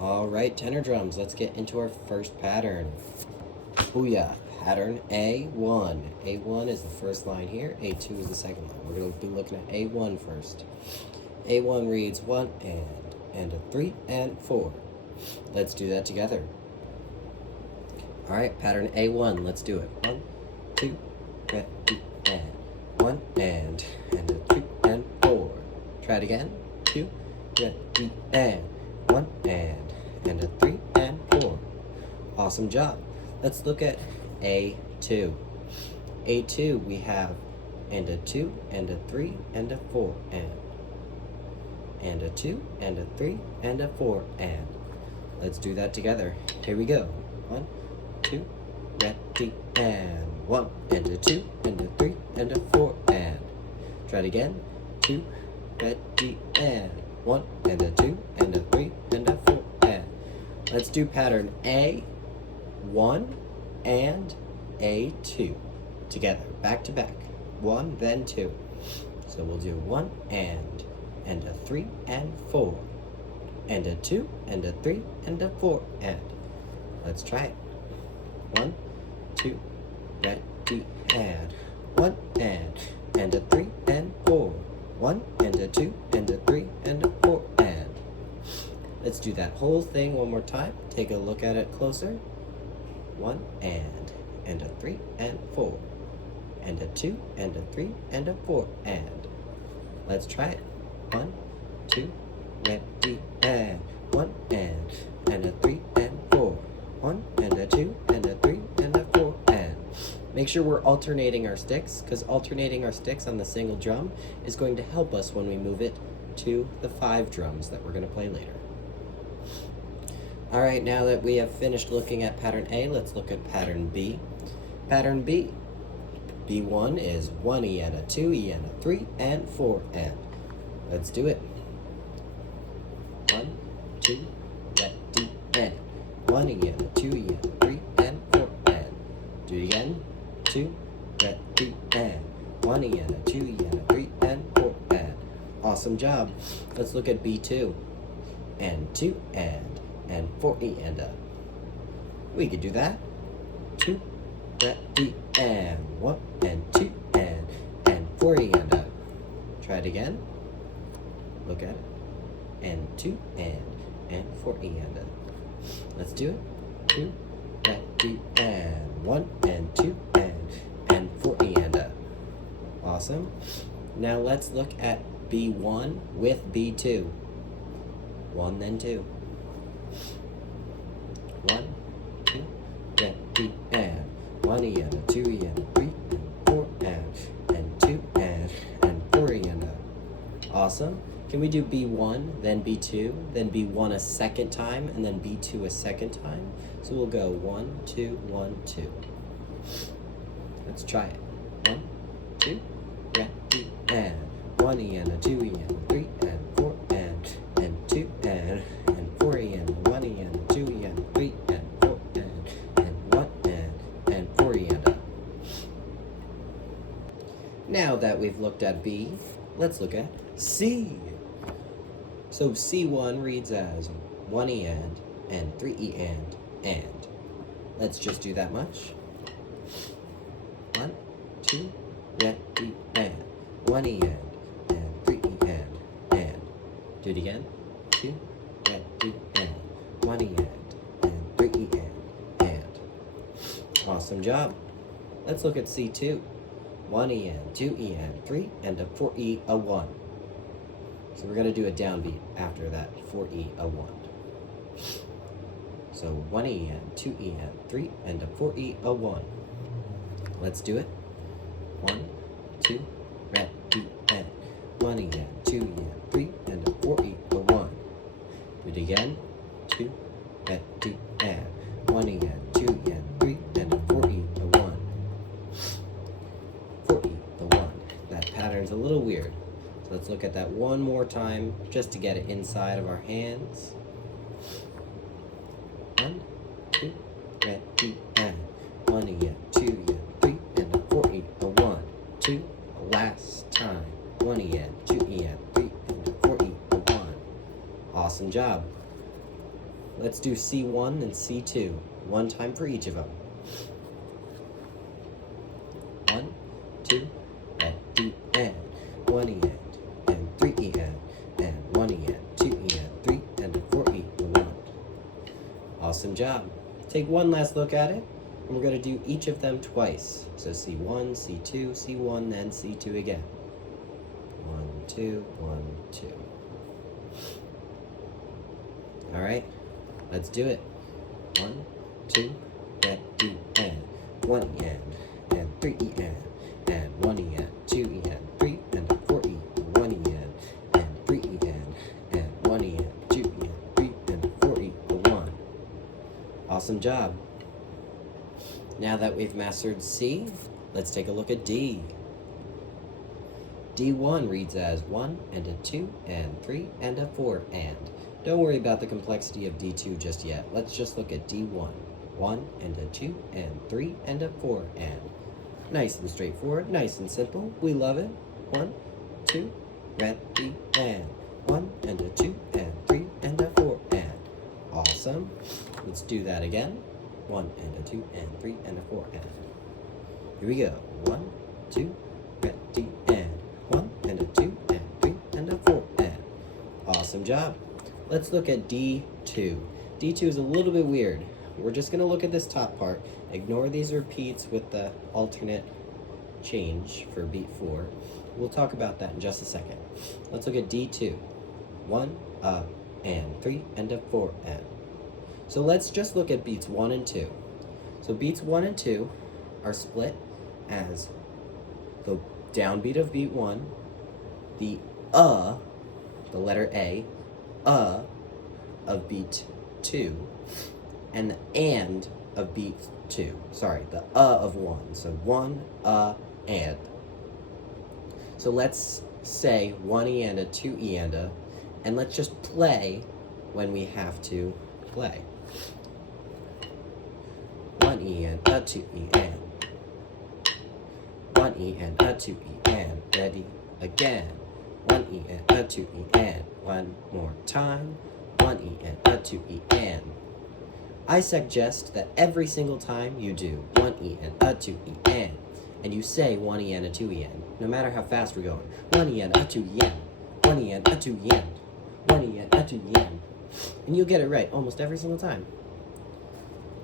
All right, tenor drums, let's get into our first pattern. Booyah, pattern A1. A1 is the first line here, A2 is the second line. We're going to be looking at A1 first. A1 reads 1 and a 3 and 4. Let's do that together. All right, pattern A1, let's do it. 1, 2, and 1 and a 3 and 4. Try it again. 2, and 1 and a 3 and 4. Awesome job. Let's look at A2. A2 we have and a 2 and a 3 and a 4 and a 2 and a 3 and a 4 and. Let's do that together. Here we go. 1, 2, ready, and 1 and a 2 and a 3 and a 4 and. Try it again. 2, ready, and 1 and a 2 and a 3 and a 4 and. Let's do pattern A1 and A2 together, back to back. 1, then 2. So we'll do 1 and a 3 and 4 and a 2 and a 3 and a 4 and. Let's try it. 1, 2, ready, and 1 and a 3 and 4. 1 and a 2 and a 3 and a 4 and. Let's do that whole thing one more time. Take a look at it closer. 1 and a 3 and 4 and a 2 and a 3 and a 4 and. Let's try it. 1, 2, ready, and 1 and a 3 and 4. 1 and a 2 and a 3 and a 4 and. Make sure we're alternating our sticks, because alternating our sticks on the single drum is going to help us when we move it to the 5 drums that we're going to play later. All right, now that we have finished looking at pattern A, let's look at pattern B. Pattern B. B1 is 1E and a 2E and a 3 and 4 and. Let's do it. 1, 2, ready, and 1E and a 2E and a 3 and 4 and. Do it again. 2, ready, and 1E and a 2E and a 3 and 4 and. Awesome job. Let's look at B2. And 2 and 4E and a. We could do that. 2, ready, and 1 and 2 and 4E and a. Try it again. Look at it. And 2 and 4E and a. Let's do it. 2, ready, and 1 and 2 and 4E and a. Awesome. Now let's look at B1 with B2. 1 then 2. 1, 2, ready, and 1E and a 2E and a 3 and 4 and 2 and 4E and a. Awesome. Can we do B1, then B2, then B1 a second time, and then B2 a second time? So we'll go 1, 2, 1, 2. Let's try it. 1, 2, ready, and 1E and a 2E and a 3 and 4 and 2 and 4E and 1E and a 2E and 3 and 4 and 1 and 4E and a. Now that we've looked at B, let's look at C. So C1 reads as 1E and 3E and. Let's just do that much. 1, 2, ready, and 1E and 3E and. Do it again. 2, ready, and 1E and 3E and. Awesome job. Let's look at C2. 1E and 2E and 3 and a 4E a 1. So we're going to do a downbeat after that 4E a 1. So 1E and 2E and 3 and a 4E a 1. Let's do it. 1, 2, ready, and 1E and 2E and 3 and a 4E a 1. Do it again. 2, ready, and 1E and 2E and 3 and a 4E a 1. 4E a 1. That pattern's a little weird. So let's look at that one more time just to get it inside of our hands. 1, 2, ready, and 1E and 2E and 3 and a 4E a 1. 2, last time. 1E and 2E and 3 and a 4E a 1. Awesome job. Let's do C1 and C2, one time for each of them. 1, 2, and D, and 1 E and 3 E and 1 E and 2 E and 3 and a 4 E and 1. Awesome job. Take one last look at it, and we're going to do each of them twice. So C1, C2, C1, then C2 again. 1, 2, 1, 2. All right, let's do it. 1, 2, D, and 1 E and 3 E and 1 E and 2 E and 3 and a 4 E, 1 E and 3 E and 1 E and 2 E and 3 and a 4 E, 1. Awesome job. Now that we've mastered C, let's take a look at D. D1 reads as 1 and a 2 and 3 and a 4 and. Don't worry about the complexity of D2 just yet. Let's just look at D1. 1 and a 2 and 3 and a 4 and. Nice and straightforward, nice and simple. We love it. 1, 2, ready, and 1 and a 2 and 3 and a 4 and. Awesome. Let's do that again. 1 and a 2 and 3 and a 4 and. Here we go. 1, 2, ready, and 1 and a 2 and 3 and a 4 and. Awesome job. Let's look at D2. D2 is a little bit weird. We're just going to look at this top part. Ignore these repeats with the alternate change for beat 4. We'll talk about that in just a second. Let's look at D2. 1, and 3 and a 4 and. So let's just look at beats 1 and 2. So beats 1 and 2 are split as the downbeat of beat 1, the letter A, of beat 2, and the and of beat 2. Sorry, the of 1. So 1, and. So let's say 1 E and a 2 E and a, and let's just play when we have to play. 1 E and a 2 E and. 1 E and a 2 E and. Ready, again. 1 E and a 2 E and. One more time. 1 E and a 2 E and. I suggest that every single time you do 1 E and a 2 E and you say 1 E and a 2 E and, no matter how fast we're going, 1 E and a 2 E and, 1 E and a 2 E and, 1 E and a 2 E and you'll get it right almost every single time.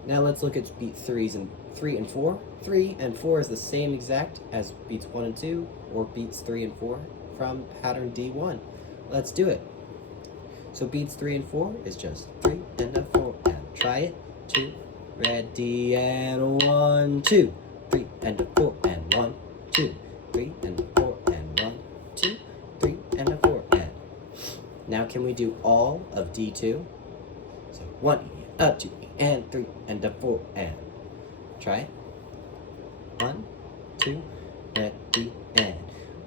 Now let's look at beat 3 and 4. 3 and 4 is the same exact as beats 1 and 2, or beats 3 and 4 from pattern D1. Let's do it. So beats 3 and 4 is just 3 and a 4 and. Try it. 2, ready, and 1, 2, 3 and a 4 and 1, 2, 3 and a 4 and 1, 2, 3 and a 4 and. Now can we do all of D2? So 1 E, a 2 E, and 3 and a 4 and. Try it. 1, 2, ready, and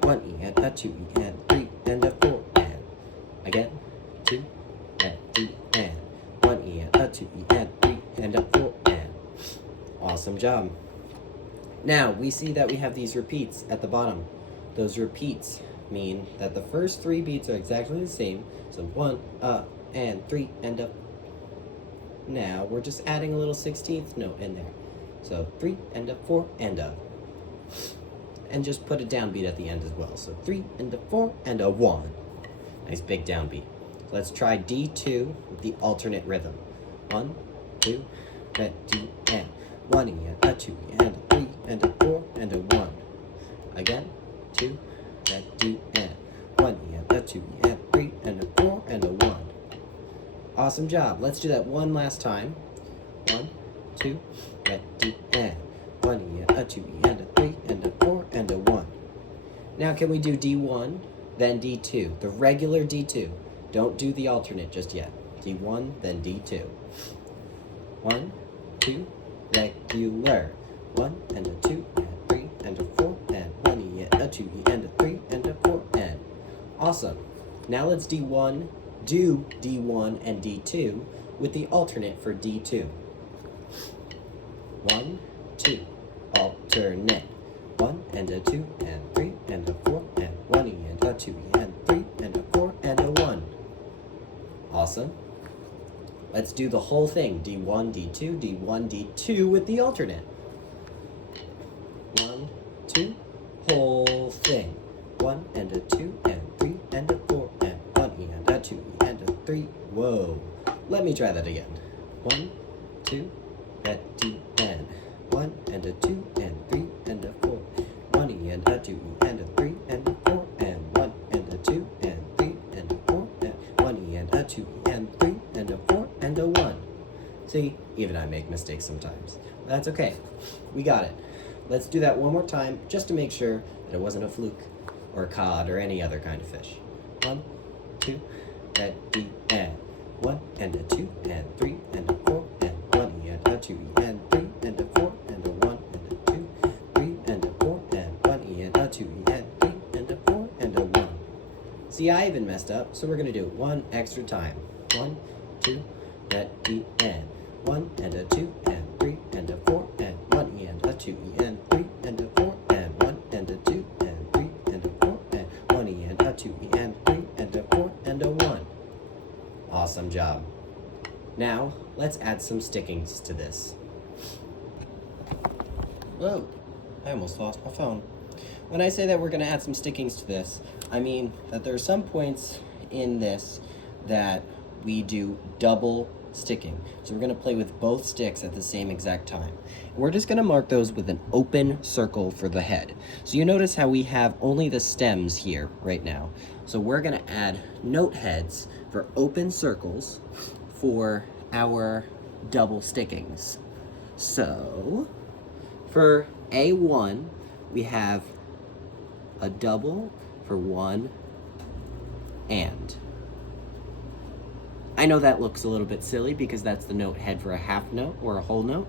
1 E and a 2 E and 3 and a 4 and. Again. 2, ready, and 1 E and a 2 E and 3 and a 4 and. Awesome job. Now we see that we have these repeats at the bottom. Those repeats mean that the first 3 beats are exactly the same. So 1, and 3 and a. Now we're just adding a little 16th note in there. So 3 and a 4 and a. And just put a downbeat at the end as well. So 3 and a 4 and a 1. Nice big downbeat. Let's try D2 with the alternate rhythm. 1, 2, ready, and 1 E and a 2 E and a 3 and a 4 and a 1. Again. 2, ready, and 1 E and a 2 E and 3 and a 4 and a 1. Awesome job. Let's do that one last time. 1, 2, ready, and 1 E and a 2 E and a 3 and a 4 and a 1. Now can we do D1, then D2, the regular D2. Don't do the alternate just yet. D1, then D2. 1, 2, regular. 1 and a 2 and 3 and a 4 and 1 E and a 2 E and a 3 and a 4 and. Awesome. Now let's do D1 and D2 with the alternate for D2. 1, 2, alternate. 1 and a 2 and 3 and a 4 and 1 E and a 2 E and 3 and a 4 and a 1. Awesome. Let's do the whole thing. D1, D2, D1, D2 with the alternate. 1, 2, whole thing. 1 and a 2 and 3 and a 4 and 1 and a 2 and a 3. Whoa. Let me try that again. 1, 2, ready, and 1 and a 2 and 3 and a 4. 1 and a 2 and a 3 and a 4 and 1 and a 2 and 3 and a 4 and 1 and a 2 and 3 and a 4 and a 1. See, even I make mistakes sometimes. That's okay. We got it. Let's do that one more time just to make sure that it wasn't a fluke or a cod or any other kind of fish. 1, 2, ready, and 1 and a 2 and 3 and a 4 and 1 and a 2 and 3 and a 4 and a 1 and a 2, 3 and a 4 and 1 and a 2 and 3 and a 4 and a 1. See, I even messed up, so we're going to do it one extra time. 1, 2, ready, and 1 and a 2 and 3 and a 4 and 1 and a 2 and 3 and a 4 and 1 and a 2 and 3 and a 4 and 1 and a 2 and 3 and a 4 and a 1. Awesome job. Now, let's add some stickings to this. Whoa, I almost lost my phone. When I say that we're going to add some stickings to this, I mean that there are some points in this that we do double sticking. So we're going to play with both sticks at the same exact time. We're just going to mark those with an open circle for the head. So you notice how we have only the stems here right now. So we're going to add note heads for open circles for our double stickings. So for A1, we have a double for 1 and. I know that looks a little bit silly because that's the note head for a half note or a whole note.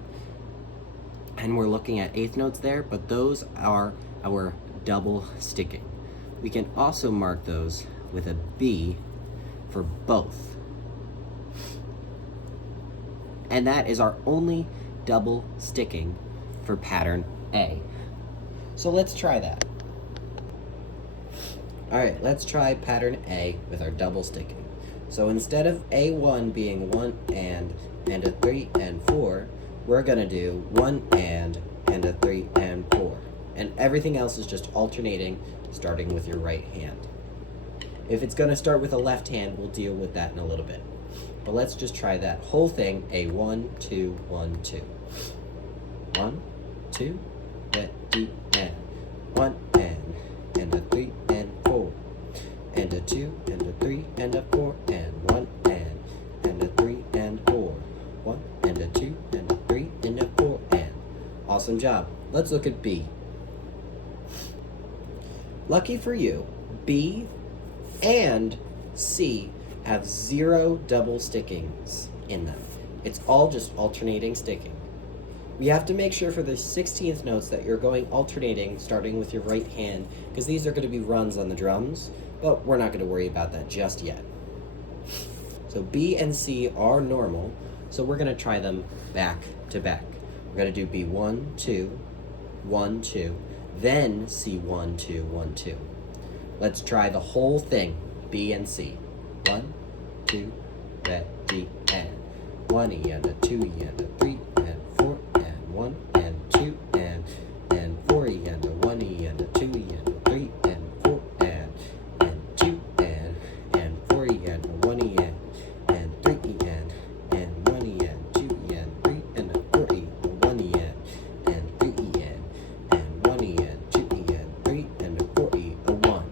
And we're looking at eighth notes there, but those are our double sticking. We can also mark those with a B for both. And that is our only double sticking for pattern A. So let's try that. All right, let's try pattern A with our double sticking. So instead of A1 being 1 and a 3 and 4, we're gonna do 1 and a 3 and 4. And everything else is just alternating, starting with your right hand. If it's gonna start with a left hand, we'll deal with that in a little bit. But let's just try that whole thing, a 1, 2, 1, 2. 1, 2, ready, and 1 and a 3 and 4. And a 2 and a 3 and a 4 and 1 and a 3 and 4. 1 and a 2 and a 3 and a 4 and. Awesome job. Let's look at B. Lucky for you, B and C have 0 double stickings in them. It's all just alternating sticking. We have to make sure for the 16th notes that you're going alternating, starting with your right hand, because these are going to be runs on the drums, but we're not going to worry about that just yet. So B and C are normal, so we're going to try them back to back. We're going to do B 1, 2, 1, 2, then C 1, 2, 1, 2. Let's try the whole thing, B and C. 1, 2, ready, and 1 and a 2 and a 3 and 4 and 1 and 2 and 4 and a 1 and a 2 and a 3 and 4 and 2 and 4 and a 1 and 3 and 1 and 2 and 3 and a 4 and 1 and 3 and 1 and 2 and 3 and a 4 a 1.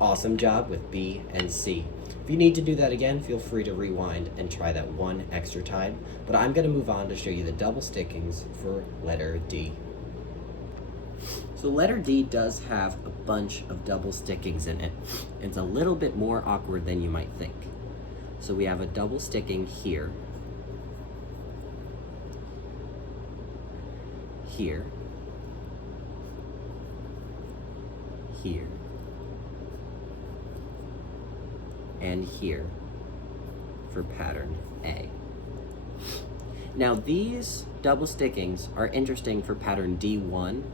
Awesome job with B and C. If you need to do that again, feel free to rewind and try that one extra time, but I'm going to move on to show you the double stickings for letter D. So letter D does have a bunch of double stickings in it. It's a little bit more awkward than you might think. So we have a double sticking here, here, here, and here for pattern A. Now these double stickings are interesting for pattern D1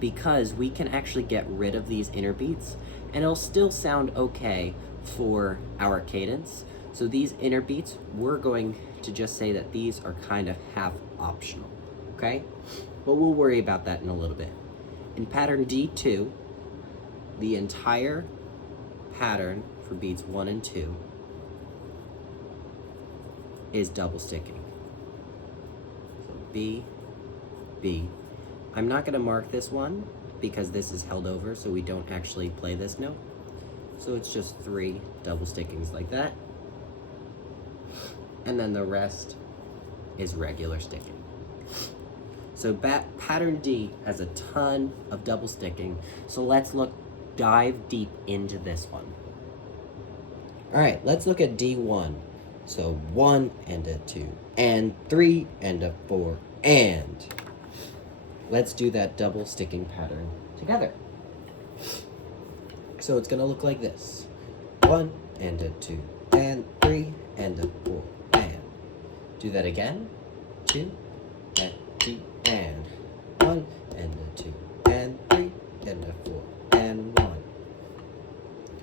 because we can actually get rid of these inner beats and it'll still sound okay for our cadence, So these inner beats, we're going to just say that these are kind of half optional, okay? But we'll worry about that in a little bit. In pattern D2, the entire pattern for beats 1 and 2 is double sticking. So B, B. I'm not gonna mark this one because this is held over, so we don't actually play this note. So it's just 3 double stickings like that. And then the rest is regular sticking. So pattern D has a ton of double sticking. So let's dive deep into this one. All right, let's look at D1. So 1 and a 2 and 3 and a 4 and. Let's do that double sticking pattern together. So it's gonna look like this. 1 and a 2 and 3 and a 4 and. Do that again. 2 and 3 and 1 and a 2 and 3 and a 4 and 1.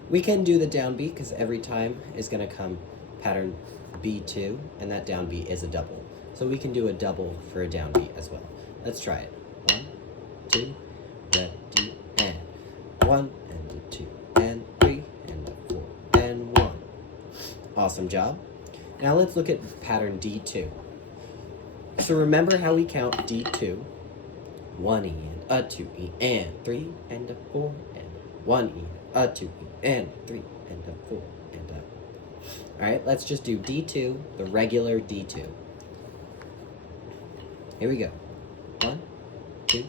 We can do the downbeat because every time is gonna come pattern B2 and that downbeat is a double. So we can do a double for a downbeat as well. Let's try it. 1, 2, ready, and 1 and a 2 and 3 and a 4 and 1. Awesome job. Now let's look at pattern D2. So remember how we count D2. 1 E and a 2 E and 3 and a 4 and 1 E, a 2 E and 3 and a 4 and a. Alright, let's just do D2, the regular D2. Here we go. 1, 2,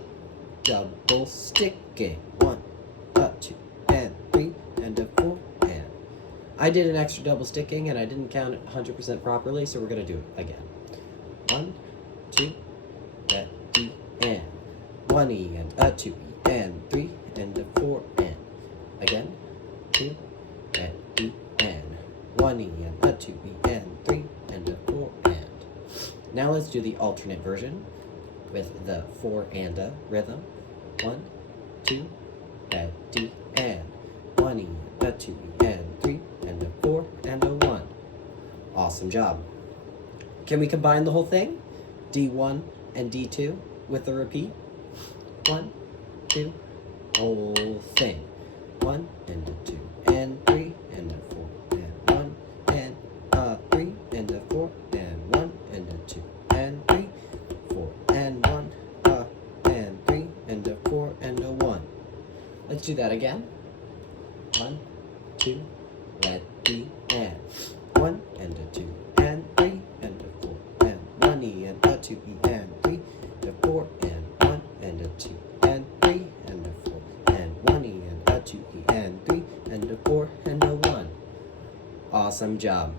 double sticking. 1, a 2 and 3 and a 4 and. I did an extra double sticking and I didn't count it 100% properly, so we're gonna do it again. 1, 2, ready, and 1 E and a 2 E and 3 and a 4 and. Again, 2, ready, and 1 E and a 2 E and 3 and a 4 and. Now let's do the alternate version with the 4 and a rhythm. 1, 2, ready, and 1 E and a 2 E and 3 and a 4 and a 1. Awesome job. Can we combine the whole thing? D1 and D2 with the repeat. 1, 2, whole thing. 1 and a 2 and 3 and a 4 and 1 and a 3 and a 4 and 1 and a 2 and 3, 4 and 1 and 3 and a 4 and a 1. Let's do that again. 1, 2, ready, and 1 and a 2 and 3 and a 4 and 1 E and a 2 E and 3 and a 4 and 1 and a 2 and 3 and a 4 and 1 E and a 2 E and 3 and a 4 and a 1. Awesome job.